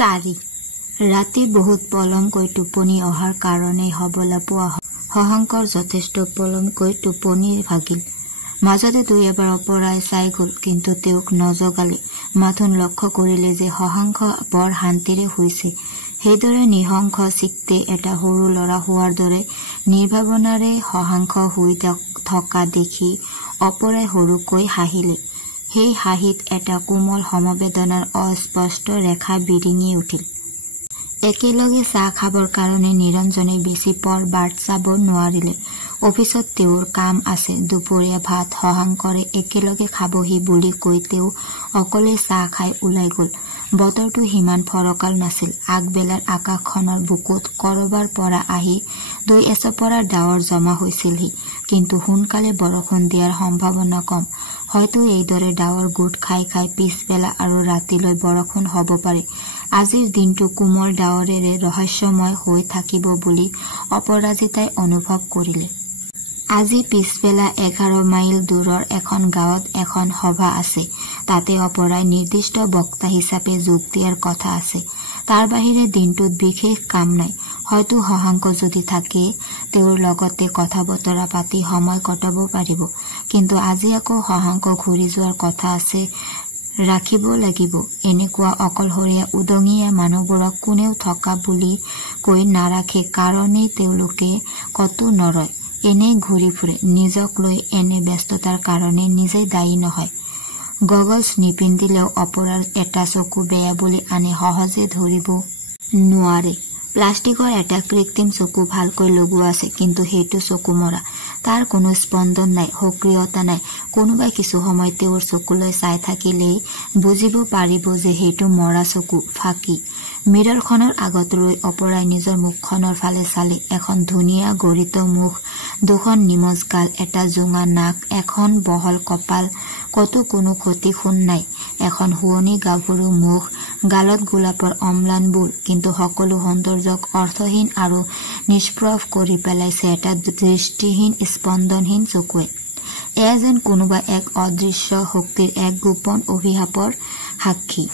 4 ৰাতি বহুত পলমকৈ টোপনি অহাৰ কাৰণে হবলা পোৱা শশাংকৰ যথেষ্ট পলমকৈ টোপনি ভাগিল। মাজতে দুই এবাৰ অপৰাই চাই গল, কিন্তু তেওঁক নজগালে। মাথোন লক্ষ্য কৰিলে যে শশাংক বৰ শান্তিৰে শুইছে। সেইদৰে নিহংস চিত্তে এটা সৰু লৰা হোৱাৰ দৰে নিৰ্ভাৱনাৰে শশাংক শুই থকা দেখি অপৰাই সৰুকৈ হাঁহিলে। সেই হাঁহিত এটা কোমল সমবেদনাৰ অস্পষ্ট ৰেখা বিৰিঙি উঠিল। একেলগে চাহ খাবৰ কাৰণে নিৰঞ্জনে বেছি পৰ বাট চাব নোৱাৰিলে। অফিচত তেওঁৰ কাম আছে। দুপৰীয়া ভাত শশাংকৰে একেলগে খাবহি বুলি কৈ তেওঁ অকলে চাহ খাই ওলাই গল। বতৰটো সিমান ফৰকাল নাছিল। আগবেলাৰ আকাশখনৰ বুকুত কৰবাৰ পৰা আহি দুই এচপৰা ডাৱৰ জমা হৈছিলহি, কিন্তু সোনকালে বৰষুণ দিয়াৰ সম্ভাৱনা কম। হয়তো এইদৰে ডাৱৰ গোট খাই খাই পিছবেলা আৰু ৰাতিলৈ বৰষুণ হব পাৰে। আজিৰ দিনটো কোমল ডাৱৰেৰে ৰহস্যময় হৈ থাকিব বুলি অপৰাজিতাই অনুভৱ কৰিলে। আজি পিছবেলা 11 মাইল দূৰৰ এখন গাঁৱত এখন সভা আছে। তাতে অপৰাই নিৰ্দিষ্ট বক্তা হিচাপে যোগ দিয়াৰ কথা আছে। তাৰ বাহিৰে দিনটোত বিশেষ কাম নাই। হয়তো শশাংক যদি থাকে তেওঁৰ লগতে কথা বতৰা পাতি সময় কটাব পাৰিব। কিন্তু আজি আকৌ শশাংক ঘূৰি যোৱাৰ কথা আছে, ৰাখিব লাগিব। এনেকুৱা অকলশৰীয়া উদঙীয়া মানুহবোৰক কোনেও থকা বুলি কৈ নাৰাখে, কাৰণেই তেওঁলোকে কতো নৰয়, এনেই ঘূৰি ফুৰে। নিজক লৈ এনে ব্যস্ততাৰ কাৰণে নিজেই দায়ী নহয়। গগলছ নিপিন্ধিলেও অপৰাৰ এটা চকু বেয়া বুলি আনে সহজে ধৰিব নোৱাৰে। প্লাষ্টিকৰ এটা কৃত্ৰিম চকু ভালকৈ লগোৱা আছে, কিন্তু সেইটো চকু মৰা। তাৰ কোনো স্পন্দন নাই, সক্ৰিয়তা নাই। কোনোবাই কিছু সময় তেওঁৰ চকুলৈ চাই থাকিলেই বুজিব পাৰিব যে সেইটো মৰা চকু, ফাঁকি। মিৰৰখনৰ আগত ৰৈ অপৰাই নিজৰ মুখখনৰ ফালে চালে। এখন ধুনীয়া গৰিত মুখ, দুখন নিমজ গাল, এটা জোঙা নাক, এখন বহল কপাল, কতো কোনো ক্ষতি সোণ নাই। এখন শুৱনি গাভৰু মুখ, গালত গোলাপৰ অম্লান বোল, কিন্তু সকলো সৌন্দৰ্যক অৰ্থহীন আৰু নিষ্প্ৰভ কৰি পেলাইছে এটা দৃষ্টিহীন স্পন্দনহীন চকুৱে। এয়া যেন কোনোবা এক অদৃশ্য শক্তিৰ এক গোপন অভিশাপৰ সাক্ষী।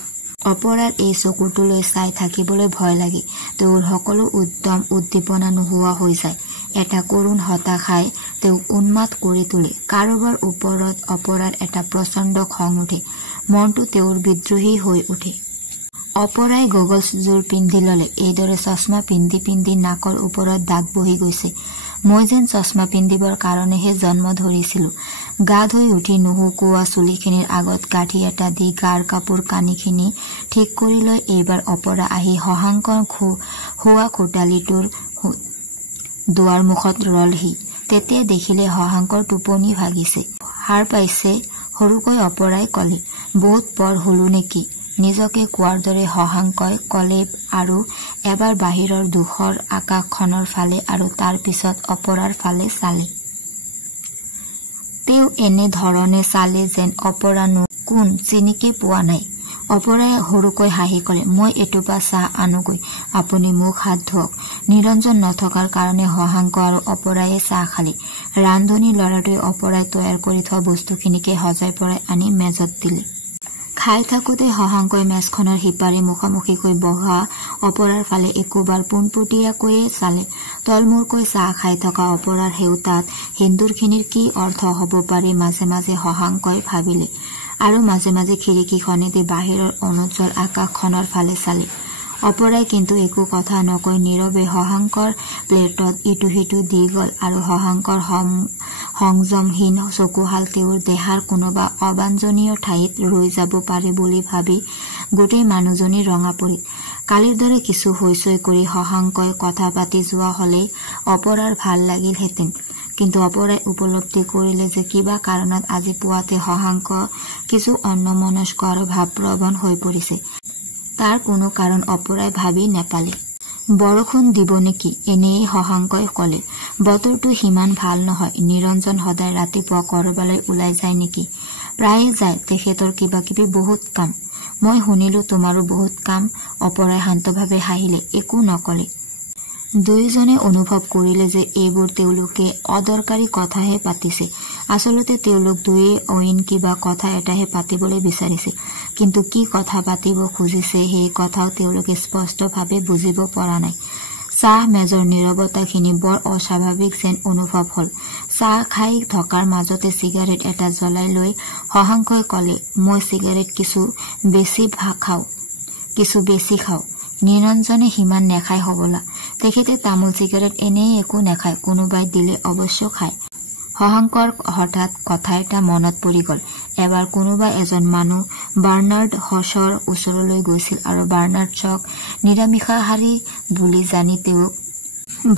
অপৰাৰ এই চকুটোলৈ চাই থাকিবলৈ ভয় লাগে। তেওঁৰ সকলো উদ্যম উদ্দীপনা নোহোৱা হৈ যায়। এটা কৰুণ হতাশাই তেওঁক উন্মাদ কৰি তোলে। কাৰোবাৰ ওপৰত অপৰাৰ এটা প্ৰচণ্ড খং উঠে। মনটো তেওঁৰ বিদ্ৰোহী হৈ উঠে। অপৰাই গগলছযোৰ পিন্ধি ললে। এইদৰে চশমা পিন্ধি পিন্ধি নাকৰ ওপৰত দাগ বহি গৈছে। মই যেন চশমা পিন্ধিবৰ কাৰণেহে জন্ম ধৰিছিলো। গা ধুই উঠি নুশুকোৱা চুলিখিনিৰ আগত কাঠি এটা দি গাৰ কাপোৰ কানিখিনি ঠিক কৰি লৈ এইবাৰ অপৰা আহি শশাংকৰ শোৱা কোঠালিটোৰ দুৱাৰ মুখত ৰলহি। তেতিয়া দেখিলে শশাংকৰ টোপনি ভাগিছে, সাৰ পাইছে। সৰুকৈ অপৰাই কলে, বহুত পৰ হলো নেকি? নিজকে কোৱাৰ দৰে শশাংকই কলে আৰু এবাৰ বাহিৰৰ ধূসৰ আকাশখনৰ ফালে আৰু তাৰ পিছত অপৰাৰ ফালে চালে। তেওঁ এনে ধৰণে চালে যেন অপৰানো কোন চিনিকে পোৱা নাই। অপৰাই সৰুকৈ হাঁহি কলে, মই এটোপা চাহ আনোগৈ, আপুনি মুখ হাত ধুৱক। নিৰঞ্জন নথকাৰ কাৰণে শশাংক আৰু অপৰায়ে চাহ খালে। ৰান্ধনী লৰাটোৱে অপৰাই তৈয়াৰ কৰি থোৱা বস্তুখিনিকে সজাই পৰাই আনি মেজত দিলে। খাই থাকোতে শশাংকই মেজখনৰ সিপাৰি মুখামুখিকৈ বহা অপৰাৰ ফালে একোবাৰ পোনপটীয়াকৈয়ে চালে। তলমূৰকৈ চাহ খাই থকা অপৰাৰ সেউতাত সেন্দুৰখিনিৰ কি অৰ্থ হব পাৰে মাজে মাজে শশাংকই ভাবিলে, আৰু মাজে মাজে খিৰিকীখনেদি বাহিৰৰ অনুজ্জ্বল আকাশখনৰ ফালে চালে। অপৰাই কিন্তু একো কথা নকৈ নীৰৱে শশাংকৰ প্লেটত ইটো সিটো দি গল, আৰু শশাংকৰ সংযমহীন চকুহাল তেওঁৰ দেহাৰ কোনোবা অবাঞ্ছনীয় ঠাইত ৰৈ যাব পাৰে বুলি ভাবি গোটেই মানুহজনী ৰঙা পৰিল। কালিৰ দৰে কিছু হৈচৈ কৰি শশাংকই কথা পাতি যোৱা হলেই অপৰাৰ ভাল লাগিলহেঁতেন, কিন্তু অপৰাই উপলব্ধি কৰিলে যে কিবা কাৰণত আজি পুৱাতে শশাংক কিছু অন্যমনস্ক আৰু ভাৱপ্ৰৱণ হৈ পৰিছে। তাৰ কোনো কাৰণ অপৰাই ভাবি নেপালে। বৰষুণ দিব নেকি এনেয়ে শশাংকই কলে। বতৰটো সিমান ভাল নহয়। নিৰঞ্জন সদায় ৰাতিপুৱা কৰবালৈ ওলাই যায় নেকি? প্ৰায়ে যায়। তেখেতৰ কিবা কিবি বহুত কাম। মই শুনিলো তোমাৰো বহুত কাম। অপৰাই শান্তভাৱে হাঁহিলে, একো নকলে। দুয়োজনে অনুভৱ কৰিলে যে এইবোৰ তেওঁলোকে অদৰকাৰী কথাহে পাতিছে। আচলতে তেওঁলোক দুয়ে অইন কিবা কথা এটাহে পাতিবলৈ বিচাৰিছিল, কিন্তু কি কথা পাতিব খুজিছে সেই কথাও তেওঁলোকে স্পষ্টভাৱে বুজিব পৰা নাই। চাহ মেজৰ নীৰৱতাখিনি বৰ অস্বাভাৱিক যেন অনুভৱ হল। চাহ খাই থকাৰ মাজতে চিগাৰেট এটা জ্বলাই লৈ শশাংকই কলে, মই চিগাৰেট কিছু বেছি খাওঁ। নিৰঞ্জনে সিমান নেখায় হবলা। তেখেতে তামোল চিগাৰেট এনেই একো নেখায়, কোনোবাই দিলে অৱশ্য খায়। শশাংকৰ হঠাৎ কথা এটা মনত পৰি গল। এবাৰ কোনোবা এজন মানুহ বাৰ্নাৰ্ড হছৰ ওচৰলৈ গৈছিল আৰু বাৰ্নাৰ্ডছক নিৰামিষাহাৰী বুলি জানি তেওঁক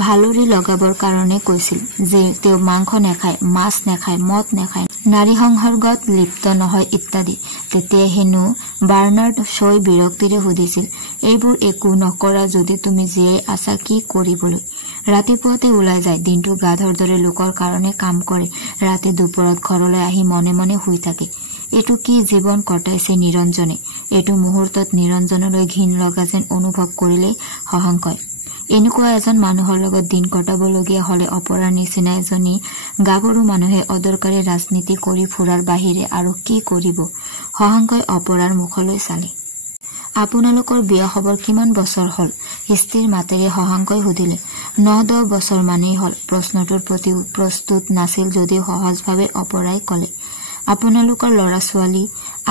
ভালৰি লগাবৰ কাৰণে কৈছিল যে তেওঁ মাংস নেখায়, মাছ নেখায়, মদ নেখায়, নাৰী সংসৰ্গত লিপ্ত নহয় ইত্যাদি। তেতিয়া হেনো বাৰ্নাৰ্ড ছয় বিৰক্তিৰে সুধিছিল, এইবোৰ একো নকৰা যদি তুমি জীয়াই আছা কি কৰিবলৈ? ৰাতিপুৱাতে ওলাই যায়, দিনটো গাধৰ দৰে লোকৰ কাৰণে কাম কৰে, ৰাতি দুপৰত ঘৰলৈ আহি মনে মনে শুই থাকে। এইটো কি জীৱন কটাইছে নিৰঞ্জনে? এইটো মুহূৰ্তত নিৰঞ্জনলৈ ঘিণ লগা যেন অনুভৱ কৰিলে শশাংকই। এনেকুৱা এজন মানুহৰ লগত দিন কটাবলগীয়া হলে অপৰাৰ নিচিনা এজনী গাভৰু মানুহে অদৰকাৰী ৰাজনীতি কৰি ফুৰাৰ বাহিৰে আৰু কি কৰিব? শশাংকই অপৰাৰ মুখলৈ চালে। আপোনালোকৰ বিয়া খবৰ কিমান বছৰ হল? স্থিৰ মাতেৰে শশাংকই সুধিলে। 9-10 বছৰ মানেই হল। প্ৰশ্নটোৰ প্ৰতি প্ৰস্তুত নাছিল যদিও সহজভাৱে অপৰাই কলে। আপোনালোকৰ লৰা ছোৱালী?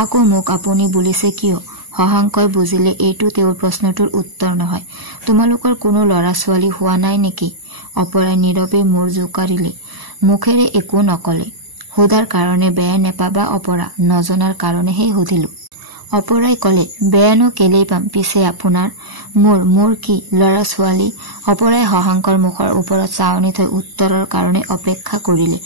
আকৌ মোক আপুনি বুলিছে কিয়? শশাংকই বুজিলে এইটো তেওঁৰ প্ৰশ্নটোৰ উত্তৰ নহয়। তোমালোকৰ কোনো লৰা ছোৱালী হোৱা নাই নেকি? অপৰাই নীৰৱে মূৰ জোকাৰিলে, মুখেৰে একো নকলে। সোধাৰ কাৰণে বেয়া নেপাবা অপৰা, নজনাৰ কাৰণেহে সুধিলো। অপৰাই কলে, বেয়ানো কেলেই পাম, পিছে আপোনাৰ? মোৰ কি লৰা ছোৱালী? অপৰাই শশাংকৰ মুখৰ ওপৰত চাৱনি থৈ উত্তৰৰ কাৰণে অপেক্ষা কৰিলে।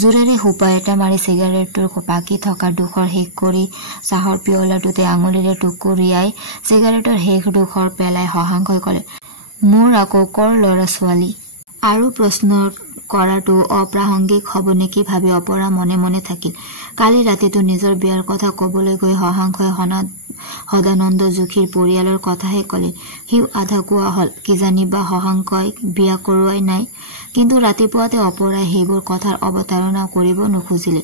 জোৰেৰে সোপা এটা মাৰি চিগাৰেটটোৰ বাকী থকা ডোখৰ শেষ কৰি চাহৰ পিয়লাটোতে আঙুলিৰে টুকুৰিয়াই চিগাৰেটৰ শেষ ডোখৰ পেলাই শশাংকই কলে, মোৰ আকৌ কৰ লৰা ছোৱালী? আৰু প্ৰশ্ন কৰাটো অপ্ৰাসংগিক হব নেকি ভাবি অপৰা মনে মনে থাকিল। কালি ৰাতিটো নিজৰ বিয়াৰ কথা কবলৈ গৈ শশাংকই সদানন্দ যোশীৰ পৰিয়ালৰ কথাহে কলে। সিও আধা কোৱা হল, কিজানিবা শশাংকই বিয়া কৰোৱাই নাই। কিন্তু ৰাতিপুৱাতে অপৰাই সেইবোৰ কথাৰ অৱতাৰণা কৰিব নোখোজিলে।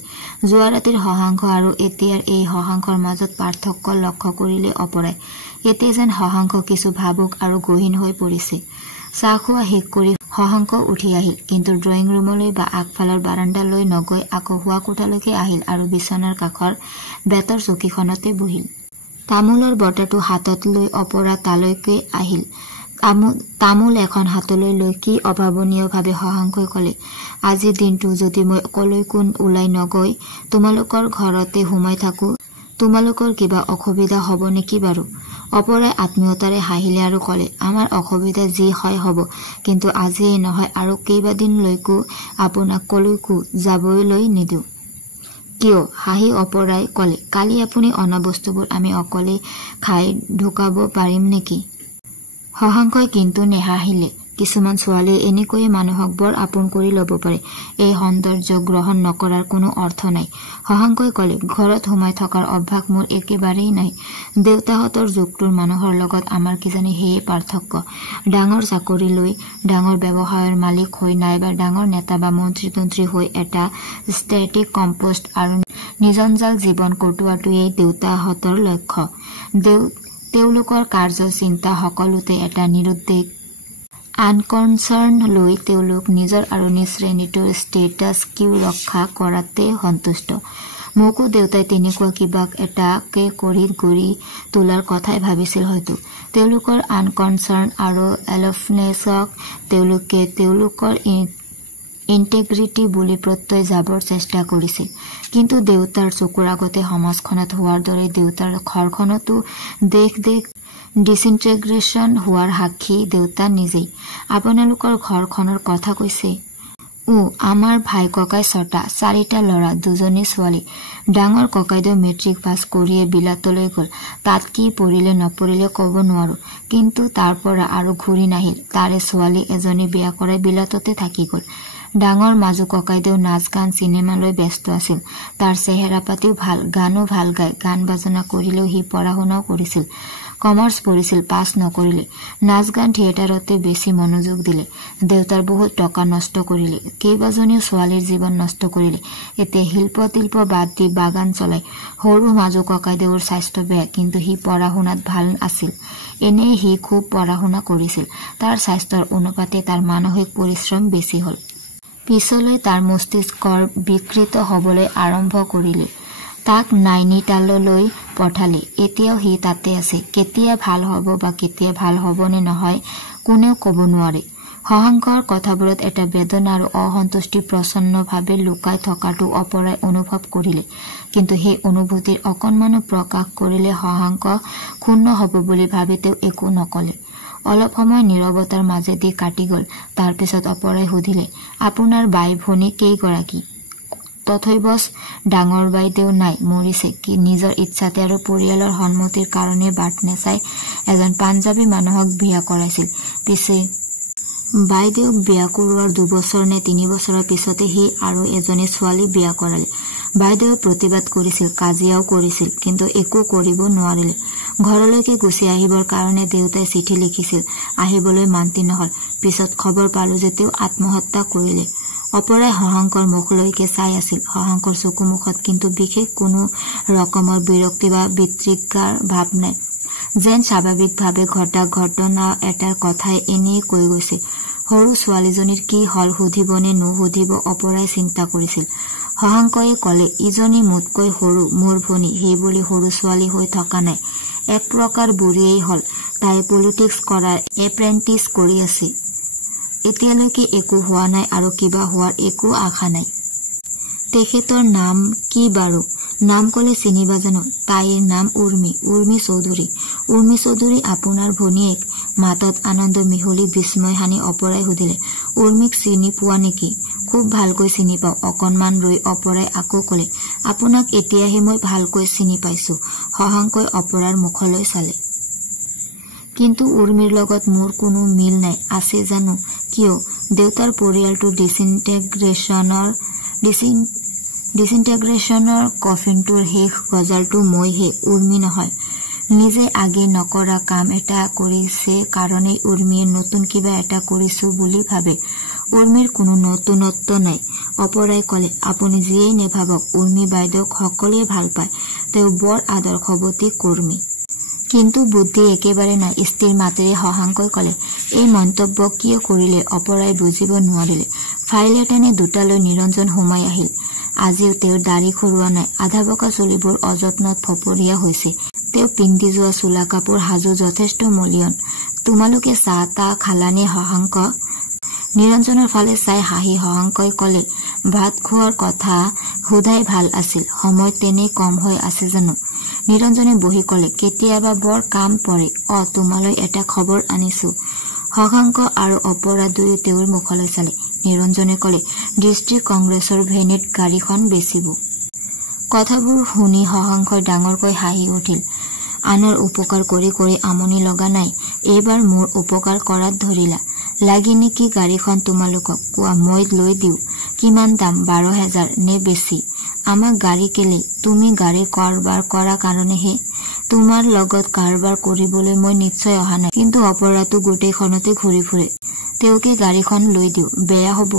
যোৱা ৰাতিৰ শশাংক আৰু এতিয়াৰ এই শশাংকৰ মাজত পাৰ্থক্য লক্ষ্য কৰিলে অপৰাই। এতিয়া যেন শশাংক কিছু ভাবুক আৰু গহীন হৈ পৰিছে। চাহ খোৱা শেষ কৰি শশাংক উঠি আহিল, কিন্তু ড্ৰয়িং ৰুমলৈ বা আগফালৰ বাৰাণ্ডালৈ নগৈ আকৌ শোৱা কোঠালৈকে আহিল আৰু বিছনাৰ কাষৰ বেতৰ চকীখনতে বহিল। তামোলৰ বঁটাটো হাতত লৈ অপৰা তালৈকে আহিল। তামোল এখন হাতলৈ লৈ কি অভাৱনীয়ভাৱে শশাংকই কলে, আজিৰ দিনটো যদি মই কলৈকো ওলাই নগৈ তোমালোকৰ ঘৰতে সোমাই থাকো, তোমালোকৰ কিবা অসুবিধা হব নেকি বাৰু? অপৰাই আত্মীয়তাৰে হাঁহিলে আৰু কলে, আমাৰ অসুবিধা যি হয় হব, কিন্তু আজিয়েই নহয় আৰু কেইবাদিনলৈকো আপোনাক কলৈকো যাবলৈ নিদিওঁ। কিয়? হাঁহি অপৰাই কলে, কালি আপুনি অনা বস্তুবোৰ আমি অকলে খাই ঢুকাব পাৰিম নেকি? শশাংকই কিন্তু নেহাঁহিলে। কিছুমান ছোৱালীয়ে এনেকৈয়ে মানুহক বৰ আপোন কৰি লব পাৰে। এই সৌন্দৰ্য গ্ৰহণ নকৰাৰ কোনো অৰ্থ নাই। শশাংকই কলে, ঘৰত সোমাই থকাৰ অভ্যাস মোৰ একেবাৰেই নাই। দেউতাহঁতৰ যুগটোৰ মানুহৰ লগত আমাৰ কিজানি সেয়ে পাৰ্থক্য। ডাঙৰ চাকৰি লৈ, ডাঙৰ ব্যৱসায়ৰ মালিক হৈ নাইবা ডাঙৰ নেতা বা মন্ত্ৰী হৈ এটা ষ্টেটিক কম্পোষ্ট আৰু নিজঞ্জাল জীৱন কটোৱাটোৱেই দেউতাহঁতৰ লক্ষ্য। তেওঁলোকৰ কাৰ্য চিন্তা সকলোতে এটা নিৰুদ্বেগ আনকনচাৰ্ণ লৈ তেওঁলোক নিজৰ আৰু নিজ শ্ৰেণীটোৰ ষ্টেটাছ কিউ ৰক্ষা কৰাতে সন্তুষ্ট। মোকো দেউতাই তেনেকুৱা কিবা এটাকে কৰি গঢ়ি তোলাৰ কথাই ভাবিছিল হয়তো। তেওঁলোকৰ আনকনচাৰ্ণ আৰু এলফনেছক তেওঁলোকে তেওঁলোকৰ ইণ্টেগ্ৰিটি বুলি প্ৰত্যয় যাবৰ চেষ্টা কৰিছিল। কিন্তু দেউতাৰ চকুৰ আগতে সমাজখনত হোৱাৰ দৰে দেউতাৰ ঘৰখনতো দেশ ডিছইণ্টেগ্ৰেশ্যন হোৱাৰ সাক্ষী দেউতা নিজেই। আপোনালোকৰ ঘৰখনৰ কথা কৈছে? আমাৰ ভাই ককাই 6টা, 4টা ল'ৰা, 2জনী ছোৱালী। ডাঙৰ ককাইদেউ মেট্ৰিক পাছ কৰিয়ে বিলাতলৈ গল। তাত কি পঢ়িলে নপঢ়িলে কব নোৱাৰো, কিন্তু তাৰ পৰা আৰু ঘূৰি নাহিল। তাৰে ছোৱালী এজনী বিয়া কৰাই বিলাততে থাকি গল। ডাঙৰ মাজু ককাইদেউ নাচ গান চিনেমালৈ ব্যস্ত আছিল। তাৰ চেহেৰা পাতিও ভাল, গানো ভাল গায়, গান বাজনা কৰিলেও সি পঢ়া শুনাও কৰিছিল। কমাৰ্চ পঢ়িছিল, পাছ নকৰিলে। নাচ গান থিয়েটাৰতে বেছি মনোযোগ দিলে। দেউতাৰ বহুত টকা নষ্ট কৰিলে, কেইবাজনীও ছোৱালীৰ জীৱন নষ্ট কৰিলে। এতিয়া শিল্প বাদ দি বাগান চলায়। সৰু মাজু ককাইদেউৰ স্বাস্থ্য বেয়া, কিন্তু সি পঢ়া শুনাত ভাল আছিল। এনেই সি খুব পঢ়া শুনা কৰিছিল। তাৰ স্বাস্থ্যৰ অনুপাতে তাৰ মানসিক পৰিশ্ৰম বেছি হল। পিছলৈ তাৰ মস্তিষ্কৰ বিকৃত হবলৈ আৰম্ভ কৰিলে। তাক নাইনিতাললৈ পঠালে। এতিয়াও সি তাতে আছে। কেতিয়া ভাল হব বা কেতিয়া ভাল হবনে নহয় কোনেও কব নোৱাৰে। শশাংকৰ কথাবোৰত এটা বেদনা আৰু অসন্তুষ্টি প্ৰচন্নভাৱে লুকাই থকাটো অপৰাই অনুভৱ কৰিলে। কিন্তু সেই অনুভূতিৰ অকণমানো প্ৰকাশ কৰিলে শশাংক ক্ষুণ্ণ হব বুলি ভাবি তেওঁ একো নকলে। অলপ সময় নীৰৱতাৰ মাজেদি কাটি গল। তাৰ পিছত অপৰাই সুধিলে, আপোনাৰ বাই ভনী কেইগৰাকী? তথৈবচ ডাঙৰ বাইদেউ নাই, মৰিছে। কি নিজৰ ইচ্ছাতে আৰু পৰিয়ালৰ সন্মতিৰ কাৰণে বাট নেচাই এজন পাঞ্জাবী মানুহক বিয়া কৰাইছিল। পিছে বাইদেউক বিয়া কৰোৱাৰ 2 বছৰ নে 3 বছৰৰ পিছতে সি আৰু এজনী ছোৱালী বিয়া কৰালে। বাইদেৱে প্ৰতিবাদ কৰিছিল, কাজিয়াও কৰিছিল, কিন্তু একো কৰিব নোৱাৰিলে। ঘৰলৈকে গুচি আহিবৰ কাৰণে দেউতাই চিঠি লিখিছিল, আহিবলৈ মান্তি নহল। পিছত খবৰ পালো যে তেওঁ আত্মহত্যা কৰিলে। অপৰাই শশাংকৰ মুখলৈকে চাই আছিল। শশাংকৰ চকুমুখত কিন্তু বিশেষ কোনো ৰকমৰ বিৰক্তি বা বিতৃষ্ণাৰ ভাৱ নাই। যেন স্বাভাৱিকভাৱে ঘটা ঘটনা এটাৰ কথাই এনেই কৈ গৈছে। সৰু ছোৱালীজনীৰ কি হল সুধিব নে নুসুধিব অপৰাই চিন্তা কৰিছিল। শশাংকয়ে কলে, ইজনী মোতকৈ সৰু, মোৰ ভনী, সেইবুলি সৰু ছোৱালী হৈ থকা নাই। এক প্ৰকাৰ বুঢ়ীয়েই হল। তাই পলিটিক্স কৰাৰ এপ্ৰেণ্টিছ কৰি আছে। এতিয়ালৈকে একো হোৱা নাই আৰু কিবা হোৱাৰ একো আশা নাই। তেখেতৰ নাম কি বাৰু? নাম কলে চিনিবা জানো? তাইৰ নাম উৰ্মি চৌধুৰী। উৰ্মি চৌধুৰী আপোনাৰ ভনীয়েক? মাতত আনন্দ মিহলি বিস্ময় সানি অপৰাই সুধিলে, উৰ্মিক চিনি পোৱা নেকি? খুব ভালকৈ চিনি পাওঁ। অকণমান ৰৈ অপৰাই আকৌ কলে, আপোনাক এতিয়াহে মই ভালকৈ চিনি পাইছো। শশাংকই অপৰাৰ মুখলৈ চালে। কিন্তু উৰ্মিৰ লগত মোৰ কোনো মিল নাই। আছে জানো? কিয়? দেউতাৰ পৰিয়ালটোৰ ডিছইণ্টেগ্ৰেশ্যনৰ কফিনটোৰ শেষ গজালটো মইহে, উৰ্মি নহয়। নিজে আগে নকৰা কাম এটা কৰিছে কাৰণেই উৰ্মিয়ে নতুন কিবা এটা কৰিছো বুলি ভাবে। উৰ্মিৰ কোনো নতুনত্ব নাই। অপৰাই কলে, আপুনি যিয়েই নেভাবক উৰ্মি বাইদেউক সকলোৱে ভাল পায়। তেওঁ বৰ আদৰ্শৱতী কৰ্মী। কিন্তু বুদ্ধি একেবাৰে নাই, স্থিৰ মাতেৰে শশাংকই কলে। এই মন্তব্য কিয় কৰিলে অপৰাই বুজিব নোৱাৰিলে। ফাইল এটানে দুটালৈ নিৰঞ্জন সোমাই আহিল। আজিও তেওঁৰ দাড়ি খৰোৱা নাই। আধা বকা চুলিবোৰ অযত্নত ফপৰীয়া হৈছে। তেওঁ পিন্ধি যোৱা চোলা কাপোৰ সাজো যথেষ্ট মলিয়ন। তোমালোকে চাহ তাহ খালানে শশাংক? নিৰঞ্জনৰ ফালে চাই হাঁহি শশাংকই কলে, ভাত খোৱাৰ কথা সোধাই ভাল আছিল। সময় তেনেই কম হৈ আছে জানো? নিৰঞ্জনে বহি কলে, কেতিয়াবা বৰ কাম পৰে। তোমালৈ এটা খবৰ আনিছো। শশাংক আৰু অপৰা দুয়ো তেওঁৰ মুখলৈ চালে। নিৰঞ্জনে কলে, ডিষ্ট্ৰিক্ট কংগ্ৰেছৰ ভেনিত গাড়ীখন বেচিব। কথাবোৰ শুনি শশাংকই ডাঙৰকৈ হাঁহি উঠিল। আনৰ উপকাৰ কৰি কৰি আমনি লগা নাই? এইবাৰ মোৰ উপকাৰ কৰাত ধৰিলা। লাগি নেকি গাড়ীখন তোমালোকক? কোৱা, মই লৈ দিওঁ। কিমান দাম? 12,000 নে বেছি? আমাক গাড়ী কেলে? তুমি গাড়ী কাৰবাৰ কৰা কাৰণেহে। তোমাৰ লগত কাৰবাৰ কৰিবলৈ মই নিশ্চয় অহা নাই। কিন্তু অপৰাটো গোটেইখনতে ঘূৰি ফুৰে। তেওঁকে গাড়ীখন লৈ দিওঁ। বেয়া হব?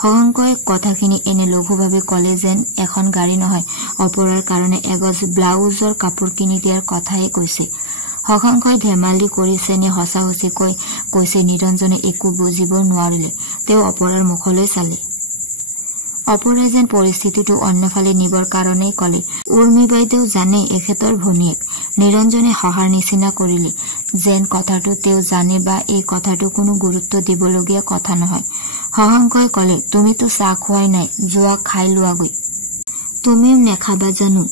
শশাংকই কথাখিনি এনে লঘুভাৱে কলে যেন এখন গাড়ী নহয়, অপৰাৰ কাৰণে এগজ ব্লাউজৰ কাপোৰ কিনি দিয়াৰ কথাহে কৈছে। শশাংকই ধেমালি কৰিছে নে সঁচাসঁচিকৈ কৈছে নিৰঞ্জনে একো বুজিব নোৱাৰিলে। তেওঁ অপৰাৰ মুখলৈ চালে। অপৰাই যেন পৰিস্থিতিটো অন্যফালে নিবৰ কাৰণেই কলে, উৰ্মি বাইদেউ জানে এখেতৰ ভনীয়েক। নিৰঞ্জনে হহাৰ নিচিনা কৰিলে, যেন কথাটো তেওঁ জানে বা এই কথাটো কোনো গুৰুত্ব দিবলগীয়া কথা নহয়। শশাংকই কলে, তুমিতো চাহ খোৱাই নাই, যোৱা খাই লোৱাগৈ। তুমিও নেখাবা জানো?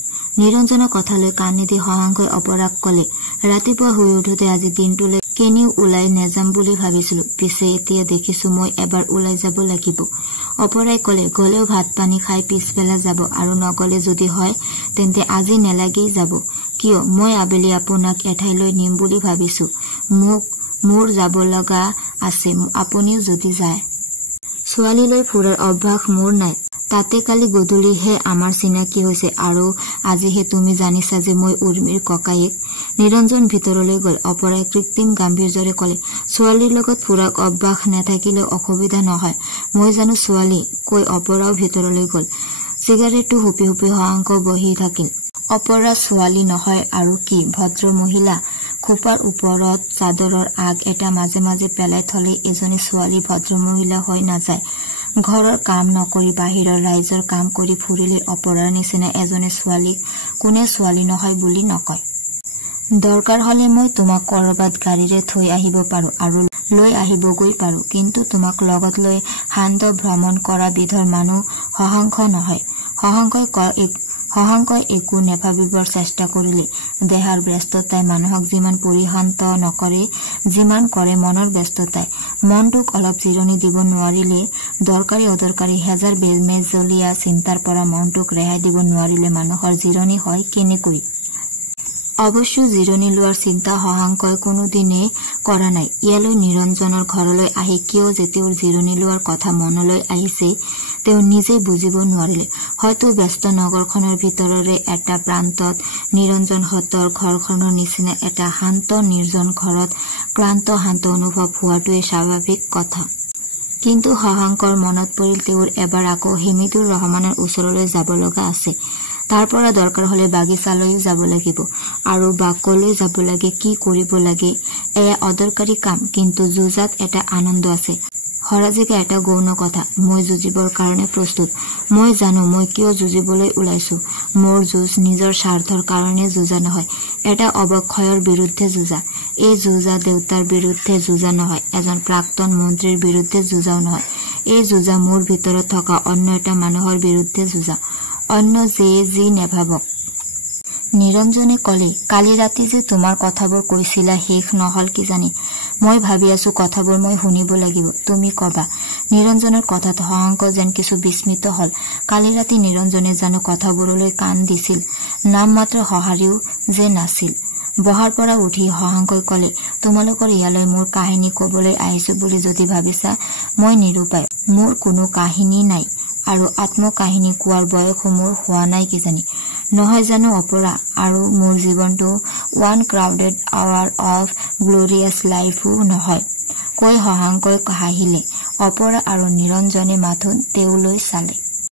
নিৰঞ্জনৰ কথালৈ কাণেদি শশাংকই অপৰাক কলে, ৰাতিপুৱা শুই উঠোতে আজি দিনটোলৈ কেনিও ওলাই নেযাম বুলি ভাবিছিলো। পিছে এতিয়া দেখিছো মই এবাৰ ওলাই যাব লাগিব। অপৰাই কলে, গলেও ভাত পানী খাই পিছবেলা যাব, আৰু নগলে যদি হয় তেন্তে আজি নেলাগেই যাব। কিয়? মই আবেলি আপোনাক এঠাইলৈ নিম বুলি ভাবিছো। মোৰ যাব লগা আছে, আপুনিও যদি যায়। ছোৱালীলৈ ফুৰাৰ অভ্যাস মোৰ নাই। তাতে কালি গধূলিহে আমাৰ চিনাকি হৈছে আৰু আজিহে তুমি জানিছা যে মই উৰ্মিৰ ককায়েক। নিৰঞ্জন ভিতৰলৈ গল। অপৰাই কৃত্ৰিম গাম্ভীৰ্যৰে কলে, ছোৱালীৰ লগত ফুৰাক অভ্যাস নাথাকিলে অসুবিধা নহয়। মই জানো ছোৱালী, কৈ অপৰাও ভিতৰলৈ গল। চিগাৰেটটো হুপি হুপি শশাংক বহি থাকিল। অপৰা ছোৱালী নহয় আৰু কি, ভদ্ৰ মহিলা। খোপাৰ ওপৰত চাদৰৰ আগ এটা মাজে মাজে পেলাই থলে এজনী ছোৱালী ভদ্ৰ মহিলা হৈ নাযায়। ঘৰৰ কাম নকৰি বাহিৰৰ ৰাইজৰ কাম কৰি ফুৰিলে অপৰাৰ নিচিনা এজনী ছোৱালীক কোনে ছোৱালী নহয় বুলি নকয়। দৰকাৰ হলে মই তোমাক কৰবাত গাড়ীৰে থৈ আহিব পাৰো আৰু লৈ আহিবগৈ পাৰো, কিন্তু তোমাক লগত লৈ শান্ত ভ্ৰমণ কৰা বিধৰ মানুহ শশাংক নহয়। শশাংকই একো নেভাবিবৰ চেষ্টা কৰিলে। দেহাৰ ব্যস্ততাই মানুহক যিমান পৰিশান্ত নকৰে, যিমান কৰে মনৰ ব্যস্ততাই। মনটোক অলপ জিৰণি দিব নোৱাৰিলে, দৰকাৰী অদৰকাৰী হেজাৰ বেলমেজলীয়া চিন্তাৰ পৰা মনটোক ৰেহাই দিব নোৱাৰিলে মানুহৰ জিৰণি হয় কেনেকৈ? অৱশ্য জিৰণি লোৱাৰ চিন্তা শশাংকই কোনোদিনে কৰা নাই। ইয়ালৈ নিৰঞ্জনৰ ঘৰলৈ আহি কিয় যে তেওঁৰ জিৰণি লোৱাৰ কথা মনলৈ আহিছে তেওঁ নিজে বুজিব নোৱাৰিলে। হয়তো ব্যস্ত নগৰখনৰ ভিতৰৰে এটা প্ৰান্তত নিৰঞ্জনহঁতৰ ঘৰখনৰ নিচিনা এটা শান্ত নিৰ্জন ঘৰত ক্লান্ত শান্ত অনুভৱ হোৱাটোৱে স্বাভাৱিক কথা। কিন্তু শশাংকৰ মনত পৰিল তেওঁৰ এবাৰ আকৌ হিমিদুৰ ৰহমানৰ ওচৰলৈ যাব লগা আছে। তাৰ পৰা দৰকাৰ হলে বাগিচালৈ যাব লাগিব আৰু বা কলৈ যাব লাগে, কি কৰিব লাগে, এয়া অদৰকাৰী কাম, কিন্তু যুঁজাত এটা আনন্দ আছে। হৰাজিকা এটা গৌণ কথা, মই যুঁজিবৰ কাৰণে প্ৰস্তুত। মই জানো মই কিয় যুঁজিবলৈ ওলাইছো। মোৰ যুঁজ নিজৰ স্বাৰ্থৰ কাৰণে যুঁজা নহয়, এটা অৱক্ষয়ৰ বিৰুদ্ধে যুঁজা। এই যুঁজা দেউতাৰ বিৰুদ্ধে যুঁজা নহয়, এজন প্ৰাক্তন মন্ত্ৰীৰ বিৰুদ্ধে যুঁজাও নহয়। এই যুঁজা মোৰ ভিতৰত থকা অন্য এটা মানুহৰ বিৰুদ্ধে যুঁজা, অন্য যি নেভাবক। নিৰঞ্জনে কলে, কালি ৰাতি যে তোমাৰ কথাবোৰ কৈছিলা শেষ নহল কিজানি। মই ভাবি আছো কথাবোৰ মই শুনিব লাগিব, তুমি কবা। নিৰঞ্জনৰ কথাত শশাংক যেন কিছু বিস্মিত হল। কালি ৰাতি নিৰঞ্জনে জানো কথাবোৰলৈ কাণ দিছিল, নামমাত্ৰ সঁহাৰিও যে নাছিল। বহাৰ পৰা উঠি শশাংকই কলে, তোমালোকৰ ইয়ালৈ মোৰ কাহিনী কবলৈ আহিছো বুলি যদি ভাবিছা, মই নিৰুপায়। মোৰ কোনো কাহিনী নাই আৰু আত্মকাহিনী কোৱাৰ বয়সো মোৰ হোৱা নাই কিজানি। নহয় জানো অপৰা, আৰু মোৰ জীৱনটো one crowded hour of glorious লাইফো নহয়, কৈ শশাংকই হাঁহিলে। অপৰা আৰু নিৰঞ্জনে মাথোন তেওঁলৈ চালে।